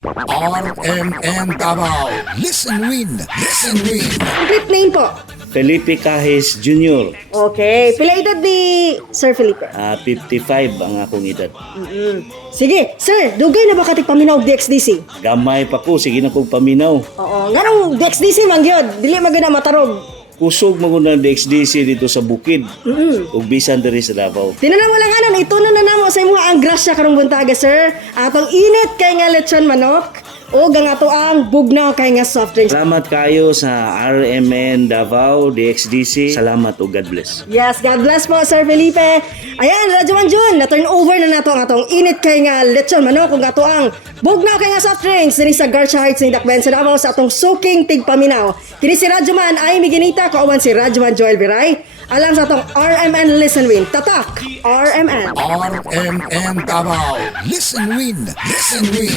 RMN Davao. Listen win. Listen win. Complete name po. Felipe Kahis Jr. Okay. Pila edad ni Sir Felipe? 55 ang akong edad. Sige, sir, dugay na ba katig paminaw og DXDC? Gamay pa ko, sige na kong paminaw. Oo, nganong DXDC man gyud, dili magana matarog. Kusog mo ng DXDC dito sa bukid. Ug bisan diri sa Davao. Tinanong lang anan, ito na namo sa imo ang grasya karong buntaga, sir. Atong init kay nga lechon manok o ang ato ang bugnaw kay nga soft drinks. Salamat kayo sa RMN Davao, DXDC. Salamat o God bless. Yes, God bless po, Sir Felipe. Ayan, Radyo Manjun, na-turn over na nato ang atong init kay nga lechon manok kung ato ang bugnaw kay nga soft drinks diri sa Garcia Heights ni Dakben sa Davao sa atong soaking tigpaminaw. Kini si Radyo Man ay miginita kauban si Radyo Man Joel Biray. Alam sa atong RMN Listen Win. Tatak, RMN. RMN Davao. Listen win. Listen win.